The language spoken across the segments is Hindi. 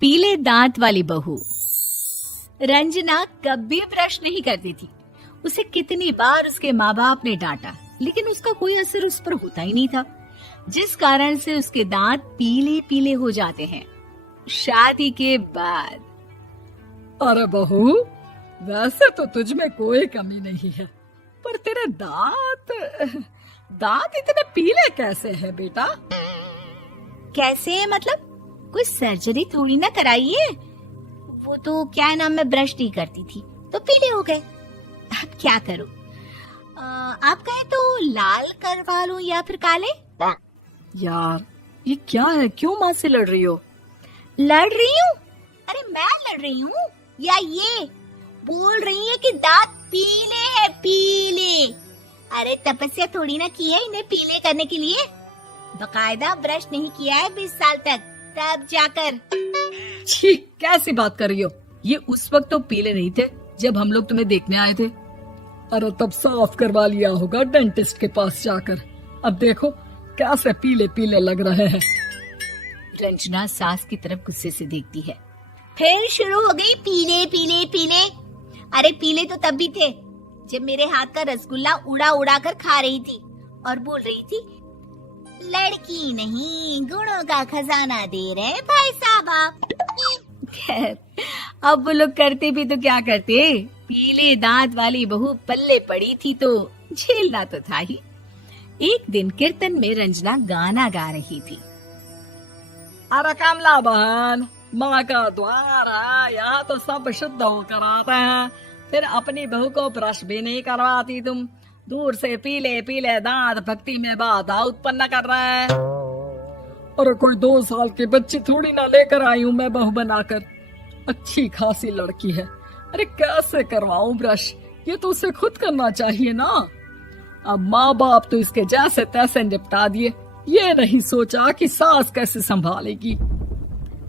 पीले दांत वाली बहू। रंजना कभी ब्रश नहीं करती थी। उसे कितनी बार उसके माँ बाप ने डांटा, लेकिन उसका कोई असर उस पर होता ही नहीं था, जिस कारण से उसके दांत पीले पीले हो जाते हैं। शादी के बाद अरे बहू, वैसे तो तुझ में कोई कमी नहीं है, पर तेरे दांत इतने पीले कैसे हैं बेटा? कैसे मतलब? कोई सर्जरी थोड़ी ना कराई है। वो तो क्या है ना, मैं ब्रश नहीं करती थी तो पीले हो गए। अब क्या करूं? आप कहें तो लाल करवा लूं या फिर काले? यार ये क्या है, क्यों माँ से लड़ रही हो? लड़ रही हूँ? अरे मैं लड़ रही हूँ या ये बोल रही है कि दांत पीले हैं, पीले। अरे तपस्या थोड़ी ना की है इन्हें पीले करने के लिए। बकायदा ब्रश नहीं किया है 20 साल तक, तब जाकर। छी, कैसी बात कर रही हो? ये उस वक्त तो पीले नहीं थे जब हम लोग तुम्हें देखने आए थे। अरे तब साफ करवा लिया होगा डेंटिस्ट के पास जाकर। अब देखो कैसे पीले पीले लग रहे हैं। रंजना सास की तरफ गुस्से से देखती है। फिर शुरू हो गई पीले पीले पीले। अरे पीले तो तब भी थे जब मेरे हाथ का रसगुल्ला उड़ा उड़ा कर खा रही थी और बोल रही थी, लड़की नहीं गुणों का खजाना दे रहे भाई साहब आप। खैर, अब वो लोग करते भी तो क्या करते, पीले दांत वाली बहू पल्ले पड़ी थी तो झेलना तो था ही। एक दिन कीर्तन में रंजना गाना गा रही थी। अरे कमला बहन, माँ का द्वार है, यहाँ तो सब शुद्ध होकर आते हैं, फिर अपनी बहू को ब्रश भी नहीं करवाती तुम। दूर से पीले पीले दांत भक्ति में बाधा उत्पन्न कर रहे हैं। अरे कोई 2 साल की बच्ची थोड़ी ना लेकर आई हूँ मैं बहू बनाकर। अच्छी खासी लड़की है, अरे कैसे करवाऊं ब्रश? ये तो उसे खुद करना चाहिए ना। अब माँ बाप तो इसके जैसे तैसे निपटा दिए, ये नहीं सोचा कि सास कैसे संभालेगी।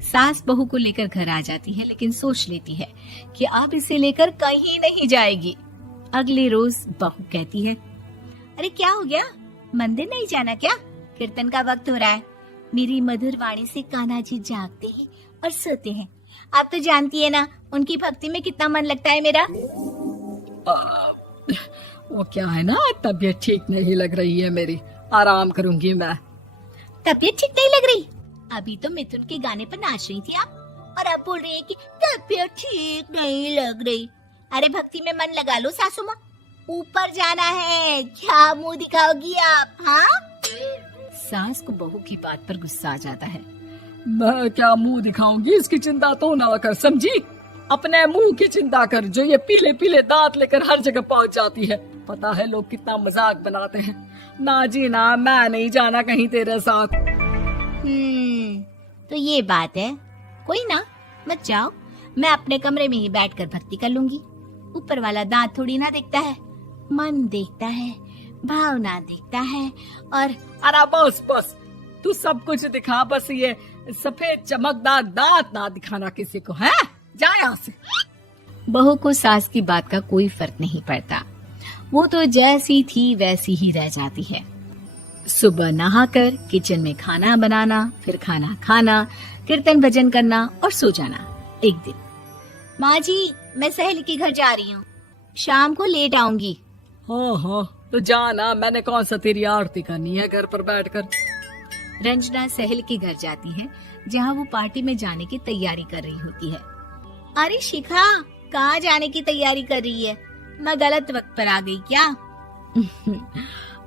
सास बहू को लेकर घर आ जाती है, लेकिन सोच लेती है कि अब इसे लेकर कहीं नहीं जाएगी। अगले रोज बहू कहती है, अरे क्या हो गया, मंदिर नहीं जाना क्या? कीर्तन का वक्त हो रहा है। मेरी मधुर वाणी से कान्हा जी जागते हैं और सोते हैं। आप तो जानती है ना उनकी भक्ति में कितना मन लगता है मेरा। वो क्या है ना, तबीयत ठीक नहीं लग रही है मेरी, आराम करूंगी मैं। तबीयत ठीक नहीं लग रही? अभी तो मिथुन के गाने पर नाच रही थी आप, और अब बोल रही है कि तबीयत ठीक नहीं लग रही। अरे भक्ति में मन लगा लो सासू माँ, ऊपर जाना है, क्या मुंह दिखाओगी आप? हाँ? सास को बहू की बात पर गुस्सा आ जाता है। मैं क्या मुंह दिखाऊंगी, इसकी चिंता तो ना कर, समझी? अपने मुंह की चिंता कर, जो ये पीले पीले दांत लेकर हर जगह पहुंच जाती है। पता है लोग कितना मजाक बनाते हैं। ना जी ना, मैं नहीं जाना कहीं तेरे साथ। तो ये बात है, कोई ना, मत जाओ, मैं अपने कमरे में ही बैठकर भक्ति कर लूंगी। ऊपर वाला दांत थोड़ी ना देखता है, मन देखता है, भावना देखता है। और अरे बस बस, तू सब कुछ दिखा, बस ये सफेद चमकदार दांत ना दिखाना किसी को, है? जा यहाँ से। बहू को सास की बात का कोई फर्क नहीं पड़ता, वो तो जैसी थी वैसी ही रह जाती है। सुबह नहाकर किचन में खाना बनाना, फिर खाना खाना, कीर्तन भजन करना और सो जाना। एक दिन, माँ जी मैं सहेली के घर जा रही हूँ, शाम को लेट आऊंगी। हाँ हाँ तो जाना, मैंने कौन सा तेरी आरती करनी है घर पर बैठकर। रंजना सहेली के घर जाती है, जहाँ वो पार्टी में जाने की तैयारी कर रही होती है। अरे शिखा, कहाँ जाने की तैयारी कर रही है? मैं गलत वक्त पर आ गई क्या?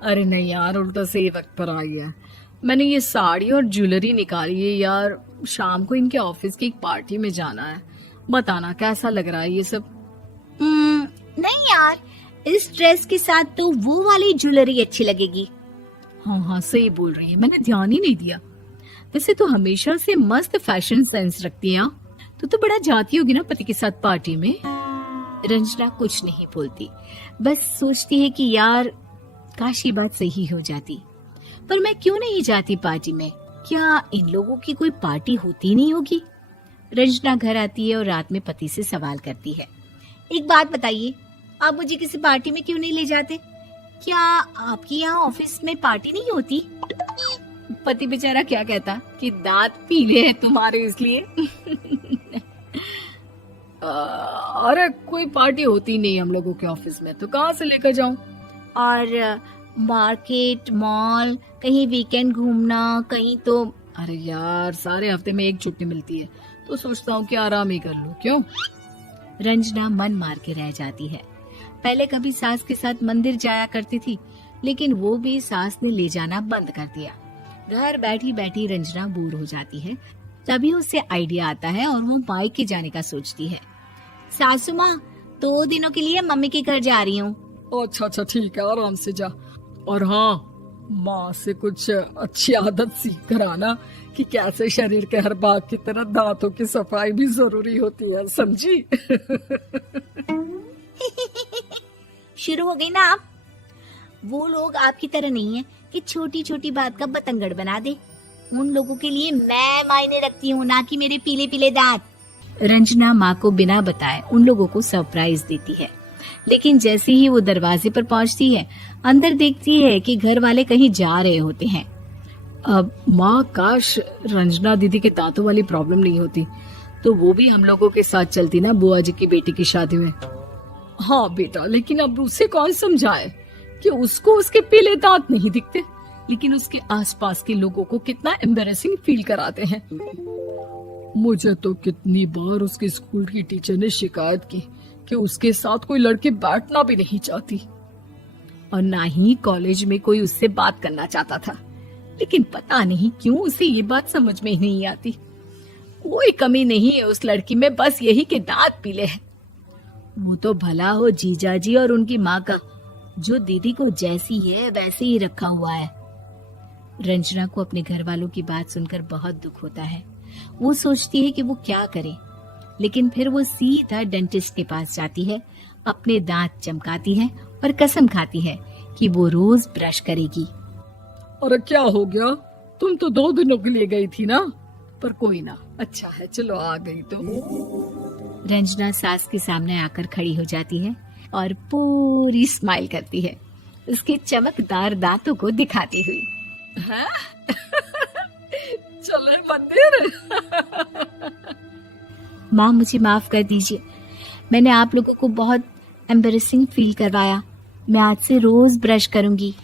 अरे नहीं यार, उल्टा सही वक्त पर आ गया। मैंने ये साड़ी और ज्वेलरी निकाली है यार, शाम को इनके ऑफिस की एक पार्टी में जाना है। बताना कैसा लग रहा है ये सब? नहीं यार, इस ड्रेस के साथ तो वो वाली ज्वेलरी अच्छी लगेगी। हाँ हाँ सही बोल रही है, मैंने ध्यान ही नहीं दिया। वैसे तो हमेशा से मस्त फैशन सेंस रखती है। तो बड़ा जाती होगी ना पति के साथ पार्टी में। रंजना कुछ नहीं बोलती, बस सोचती है कि यार काश ये बात सही हो जाती, पर मैं क्यों नहीं जाती पार्टी में? क्या इन लोगों की कोई पार्टी होती नहीं होगी? रंजना घर आती है और रात में पति से सवाल करती है, एक बात बताइए, आप मुझे किसी पार्टी में क्यों नहीं ले जाते? क्या आपकी यहाँ ऑफिस में पार्टी नहीं होती? पति बेचारा क्या कहता कि दांत पीले हैं तुम्हारे इसलिए। अरे कोई पार्टी होती नहीं हम लोगों के ऑफिस में, तो कहाँ से लेकर जाऊं? और मार्केट, मॉल, कहीं वीकेंड घूमना, कहीं तो। अरे यार, सारे हफ्ते में एक छुट्टी मिलती है, तो सोचता हूँ कि आराम ही कर लूं। क्यों? रंजना मन मार के रह जाती है। पहले कभी सास के साथ मंदिर जाया करती थी, लेकिन वो भी सास ने ले जाना बंद कर दिया। घर बैठी बैठी रंजना बोर हो जाती है। तभी उसे आइडिया आता है और वो मायके जाने का सोचती है। सासू माँ, 2 दिनों के लिए मम्मी के घर जा रही हूँ। अच्छा अच्छा, ठीक है, आराम से जा। और हाँ, माँ से कुछ अच्छी आदत सीख कर आना कि कैसे शरीर के हर भाग की तरह दांतों की सफाई भी जरूरी होती है, समझी? शुरू हो गई ना आप। वो लोग आपकी तरह नहीं है कि छोटी छोटी बात का बतंगड़ बना दे। उन लोगों के लिए मैं मायने रखती हूँ, ना कि मेरे पीले पीले दांत। रंजना माँ को बिना बताए उन लोगों को सरप्राइज देती है, लेकिन जैसे ही वो दरवाजे पर पहुंचती है, अंदर देखती है कि घर वाले कहीं जा रहे होते हैं। अब माँ, काश रंजना दीदी के दांतों वाली प्रॉब्लम नहीं होती, तो वो भी हम लोगों के साथ चलती ना बुआ जी की बेटी की शादी में। हाँ बेटा, लेकिन अब उसे कौन समझाए कि उसको उसके पीले दांत नहीं दिखते, लेकिन उसके आसपास के लोगों को कितना एम्बैरेसिंग फील कराते हैं। मुझे तो कितनी बार उसके स्कूल की टीचर ने शिकायत की कि उसके साथ कोई लड़की बैठना भी नहीं चाहती, और ना ही कॉलेज में कोई उससे बात करना चाहता था। लेकिन पता नहीं क्यों उसे ये बात समझ में ही नहीं आती। कोई कमी नहीं है उस लड़की में, बस यही कि दांत पीले हैं। वो तो भला हो जीजा जी और उनकी माँ का, जो दीदी को जैसी है वैसे ही रखा हुआ है। रंजना को अपने घर वालों की बात सुनकर बहुत दुख होता है। वो सोचती है कि वो क्या करे, लेकिन फिर वो सीधा डेंटिस्ट के पास जाती है, अपने दांत चमकाती है और कसम खाती है कि वो रोज ब्रश करेगी। अरे क्या हो गया? तुम तो 2 दिनों के लिए गई थी ना, पर कोई ना, अच्छा है, चलो आ गई तो। रंजना सास के सामने आकर खड़ी हो जाती है और पूरी स्माइल करती है, उसके चमकदार दांतों को दिखाती हुई। हैं? चले मंदिर? माँ, मुझे माफ कर दीजिए, मैंने आप लोगों को बहुत एम्बैरेसिंग फील करवाया। मैं आज से रोज ब्रश करूंगी।